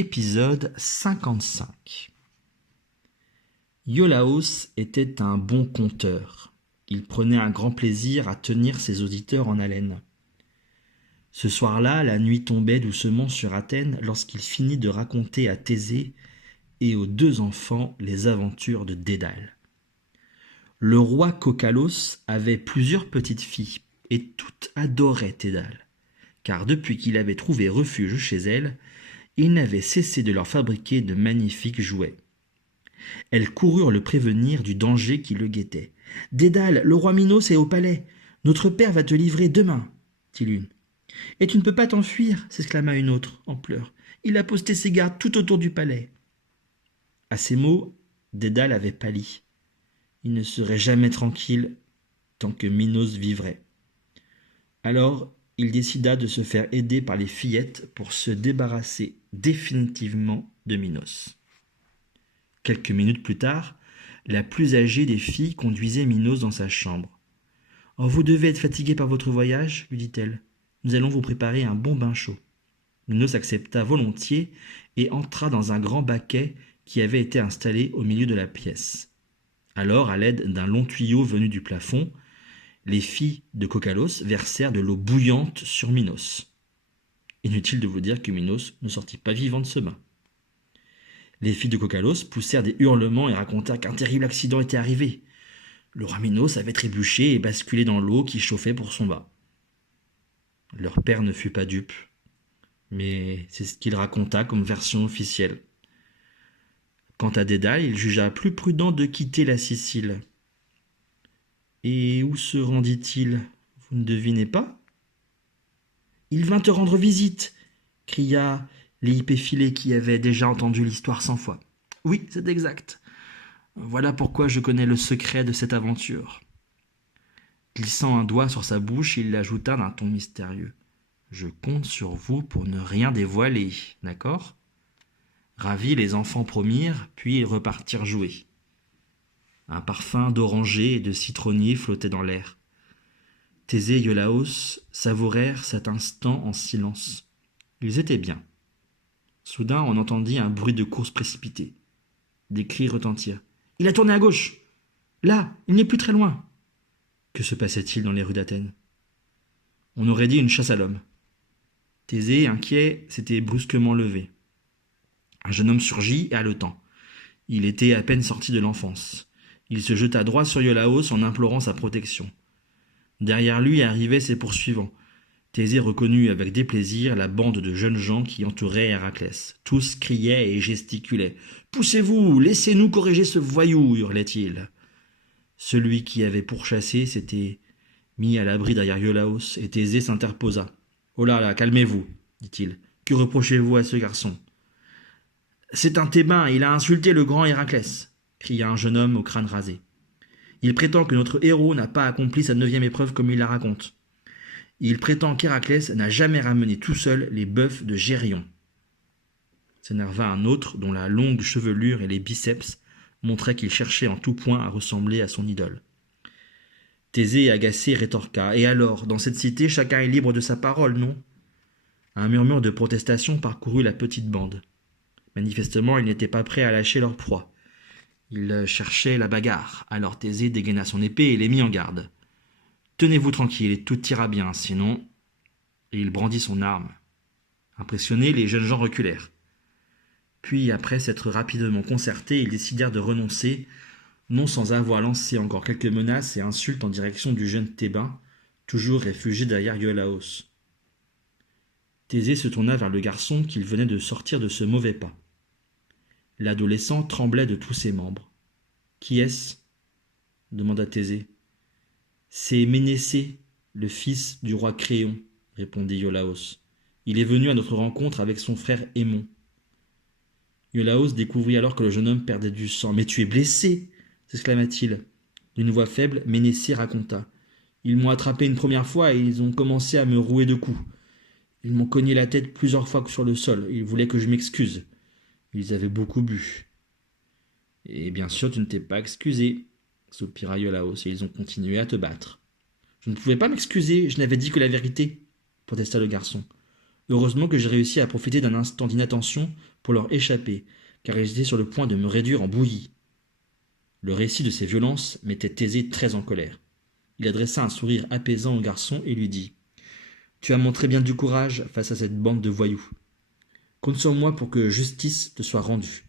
Épisode 55. Iolaos était un bon conteur. Il prenait un grand plaisir à tenir ses auditeurs en haleine. Ce soir-là, la nuit tombait doucement sur Athènes lorsqu'il finit de raconter à Thésée et aux deux enfants les aventures de Dédale. Le roi Cocalos avait plusieurs petites filles et toutes adoraient Dédale, car depuis qu'il avait trouvé refuge chez elles, il n'avait cessé de leur fabriquer de magnifiques jouets. Elles coururent le prévenir du danger qui le guettait. « Dédale, le roi Minos est au palais. Notre père va te livrer demain, » dit l'une. « Et tu ne peux pas t'enfuir, » s'exclama une autre, en pleurs. « Il a posté ses gardes tout autour du palais. » À ces mots, Dédale avait pâli. Il ne serait jamais tranquille tant que Minos vivrait. Alors, il décida de se faire aider par les fillettes pour se débarrasser définitivement de Minos. Quelques minutes plus tard, la plus âgée des filles conduisait Minos dans sa chambre. « Oh, vous devez être fatigué par votre voyage, lui dit-elle. Nous allons vous préparer un bon bain chaud. » Minos accepta volontiers et entra dans un grand baquet qui avait été installé au milieu de la pièce. Alors, à l'aide d'un long tuyau venu du plafond, les filles de Cocalos versèrent de l'eau bouillante sur Minos. Inutile de vous dire que Minos ne sortit pas vivant de ce bain. Les filles de Cocalos poussèrent des hurlements et racontèrent qu'un terrible accident était arrivé. Le roi Minos avait trébuché et basculé dans l'eau qui chauffait pour son bas. Leur père ne fut pas dupe, mais c'est ce qu'il raconta comme version officielle. Quant à Dédale, il jugea plus prudent de quitter la Sicile. Et où se rendit-il? Vous ne devinez pas? Il vint te rendre visite, cria l'Hypéphilée qui avait déjà entendu l'histoire 100 fois. Oui, c'est exact. Voilà pourquoi je connais le secret de cette aventure. Glissant un doigt sur sa bouche, il ajouta d'un ton mystérieux. Je compte sur vous pour ne rien dévoiler, d'accord? Ravis, les enfants promirent, puis ils repartirent jouer. Un parfum d'oranger et de citronnier flottait dans l'air. Thésée et Iolaos savourèrent cet instant en silence. Ils étaient bien. Soudain, on entendit un bruit de course précipitée. Des cris retentirent. « Il a tourné à gauche! Là, il n'est plus très loin !» Que se passait-il dans les rues d'Athènes? On aurait dit une chasse à l'homme. Thésée, inquiet, s'était brusquement levé. Un jeune homme surgit, haletant. Il était à peine sorti de l'enfance. Il se jeta droit sur Iolaos en implorant sa protection. Derrière lui arrivaient ses poursuivants. Thésée reconnut avec déplaisir la bande de jeunes gens qui entouraient Héraclès. Tous criaient et gesticulaient. « Poussez-vous, laissez-nous corriger ce voyou » hurlait-il. Celui qui avait pourchassé s'était mis à l'abri derrière Iolaos et Thésée s'interposa. « Oh là là, calmez-vous, dit-il. Que reprochez-vous à ce garçon ?»« C'est un Thébain, il a insulté le grand Héraclès » cria un jeune homme au crâne rasé. « Il prétend que notre héros n'a pas accompli sa 9e épreuve comme il la raconte. Il prétend qu'Héraclès n'a jamais ramené tout seul les bœufs de Gérion. » S'énerva un autre dont la longue chevelure et les biceps montraient qu'il cherchait en tout point à ressembler à son idole. Thésée, agacé, rétorqua. « Et alors, dans cette cité, chacun est libre de sa parole, non ?» Un murmure de protestation parcourut la petite bande. Manifestement, ils n'étaient pas prêts à lâcher leur proie. Ils cherchaient la bagarre. Alors Thésée dégaina son épée et les mit en garde. « Tenez-vous tranquille et tout ira bien, sinon... » Et il brandit son arme. Impressionnés, les jeunes gens reculèrent. Puis, après s'être rapidement concertés, ils décidèrent de renoncer, non sans avoir lancé encore quelques menaces et insultes en direction du jeune Thébain, toujours réfugié derrière Iolaos. Thésée se tourna vers le garçon qu'il venait de sortir de ce mauvais pas. L'adolescent tremblait de tous ses membres. « Qui est-ce » demanda Thésée. « C'est Ménécée, le fils du roi Créon, » répondit Iolaos. « Il est venu à notre rencontre avec son frère Hémon. » Iolaos découvrit alors que le jeune homme perdait du sang. « Mais tu es blessé » s'exclama-t-il. D'une voix faible, Ménécée raconta. « Ils m'ont attrapé une première fois et ils ont commencé à me rouer de coups. Ils m'ont cogné la tête plusieurs fois sur le sol. Ils voulaient que je m'excuse. Ils avaient beaucoup bu. »« Et bien sûr, tu ne t'es pas excusé, » soupira Iolaos, et ils ont continué à te battre. « Je ne pouvais pas m'excuser, je n'avais dit que la vérité, » protesta le garçon. Heureusement que j'ai réussi à profiter d'un instant d'inattention pour leur échapper, car ils étaient sur le point de me réduire en bouillie. Le récit de ces violences mettait Thésée très en colère. Il adressa un sourire apaisant au garçon et lui dit : « Tu as montré bien du courage face à cette bande de voyous. Compte sur moi pour que justice te soit rendue.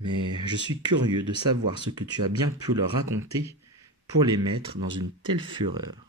Mais je suis curieux de savoir ce que tu as bien pu leur raconter pour les mettre dans une telle fureur. »